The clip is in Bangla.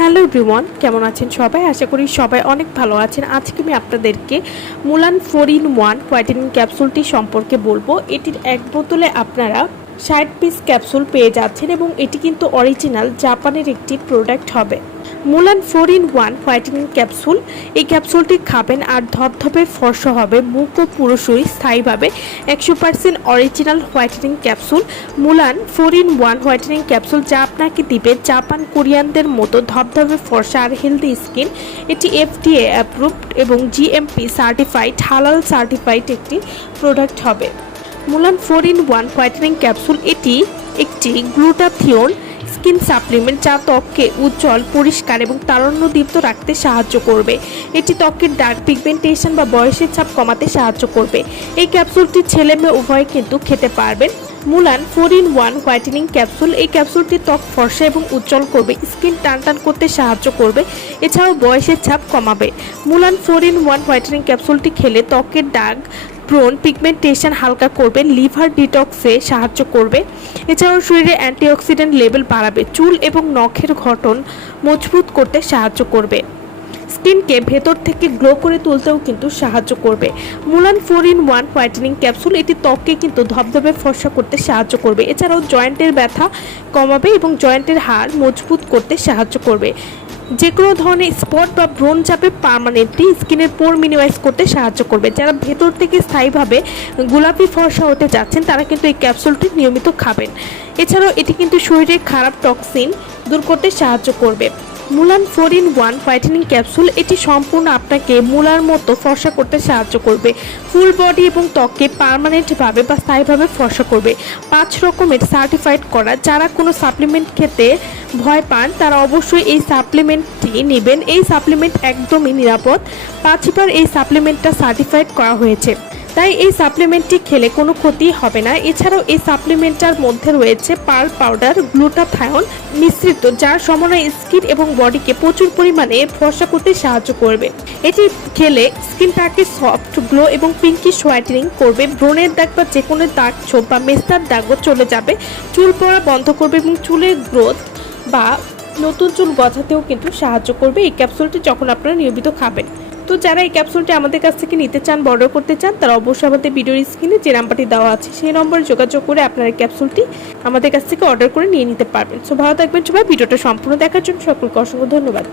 হ্যালো এভরিওয়ান, কেমন আছেন সবাই? আশা করি সবাই অনেক ভালো আছেন। আজকে আমি আপনাদেরকে Mulan four in one whitening ক্যাপসুলটি সম্পর্কে বলব। এটির এক বোতলে আপনারা ষাট পিস ক্যাপসুল পেয়ে যাচ্ছেন এবং এটি কিন্তু অরিজিনাল জাপানের একটি প্রোডাক্ট হবে। Mulan four in one whitening capsule. এই ক্যাপসুলটি খাবেন আর ধপধপে ফর্সা হবে মুখ ও পুরোপুরি স্থায়ীভাবে। একশো percent original whitening capsule Mulan four in one whitening capsule যা আপনাকে দিবে জাপান কোরিয়ানদের মতো ধপধপে ফর্সা আর হেলদি স্কিন এটি এফডিএ অ্যাপ্রুভড এবং জিএমপি সার্টিফাইড হালাল সার্টিফাইড একটি প্রোডাক্ট হবে। Mulan four in one whitening capsule এটি একটি গ্লুটাথিওন স্কিন সাপ্লিমেন্ট যা ত্বককে উজ্জ্বল, পরিষ্কার এবং তারণ্যদীপ্ত রাখতে সাহায্য করবে। এটি ত্বকের ডার্ক পিগমেন্টেশন বা বয়সের ছাপ কমাতে সাহায্য করবে। এই ক্যাপসুলটি ছেলে মেয়ে উভয় কিন্তু খেতে পারবেন। Mulan four in one whitening capsule এই ক্যাপসুলটি ত্বক ফর্সা এবং উজ্জ্বল করবে স্কিন টান টান করতে সাহায্য করবে, এছাড়াও বয়সের ছাপ কমাবে। Mulan four in one whitening ক্যাপসুলটি খেলে ত্বকের দাগ ব্রোন পিগমেন্টেশন হালকা করবে, লিভার ডিটক্সে সাহায্য করবে। এছাড়াও শরীরে অ্যান্টিঅক্সিডেন্ট লেভেল বাড়াবে, চুল এবং নখের গঠন মজবুত করতে সাহায্য করবে। স্কিনকে ভেতর থেকে গ্লো করে তুলতেও কিন্তু সাহায্য করবে। Mulan four in one whitening capsule, এটি ত্বককে কিন্তু ধবধবে, ফর্সা করতে সাহায্য করবে। এছাড়াও জয়েন্টের ব্যথা কমাবে এবং জয়েন্টের হাড় মজবুত করতে সাহায্য করবে। যে কোনো ধরনের স্পট বা ব্রণ চাপে পার্মানেন্টলি, স্কিনের পোর মিনিমাইজ করতে সাহায্য করবে। যারা ভেতর থেকে স্থায়ীভাবে গোলাপি ফর্সা হতে যাচ্ছেন, তারা কিন্তু এই ক্যাপসুলটি নিয়মিত খাবেন। এছাড়াও এটি কিন্তু শরীরের খারাপ টক্সিন দূর করতে সাহায্য করবে। Mulan four in one whitening capsule, এটি সম্পূর্ণ আপনাকে মুলার মতো ফর্সা করতে সাহায্য করবে। ফুল বডি এবং ত্বককে পার্মানেন্টভাবে বা স্থায়ীভাবে ফর্সা করবে। পাঁচ রকমের সার্টিফাইড করা। যারা কোনো সাপ্লিমেন্ট খেতে ভয় পান, তারা অবশ্যই এই সাপ্লিমেন্টটি নেবেন। এই সাপ্লিমেন্ট একদমই নিরাপদ। পাঁচবার এই সাপ্লিমেন্টটা সার্টিফাইড করা হয়েছে। তাই এই সাপ্লিমেন্টটি খেলে কোনো ক্ষতি হবে না। এছাড়াও এই সাপ্লিমেন্টটার মধ্যে রয়েছে পার পাউডার, গ্লুটাথায়ন মিশ্রিত যার সমন্বয়ে স্কিন এবং বডিকে প্রচুর পরিমাণে ফর্সা করতে সাহায্য করবে। এটি খেলে স্কিনটাকে সফট, গ্লো এবং পিঙ্কি হোয়াইটেনিং করবে। ব্রণের দাগ বা যে কোনো দাগ, ছোপ বা মেস্তার দাগও চলে যাবে। চুল পড়া বন্ধ করবে এবং চুলের গ্রোথ বা নতুন চুল গজাতেও কিন্তু সাহায্য করবে। এই ক্যাপসুলটি যখন আপনারা নিয়মিত খাবেন। তো যারা এই ক্যাপসুলটি আমাদের কাছ থেকে নিতে চান অর্ডার করতে চান, তারা অবশ্যই আমাদের ভিডিওর স্ক্রিনে যে নাম্বারটি দেওয়া আছে, সেই নম্বরে যোগাযোগ করে আপনারা এই ক্যাপসুলটি আমাদের কাছ থেকে অর্ডার করে নিয়ে নিতে পারবেন। সো ভালো থাকবেন সবাই, ভিডিওটা সম্পূর্ণ দেখার জন্য সকলকে অসংখ্য ধন্যবাদ।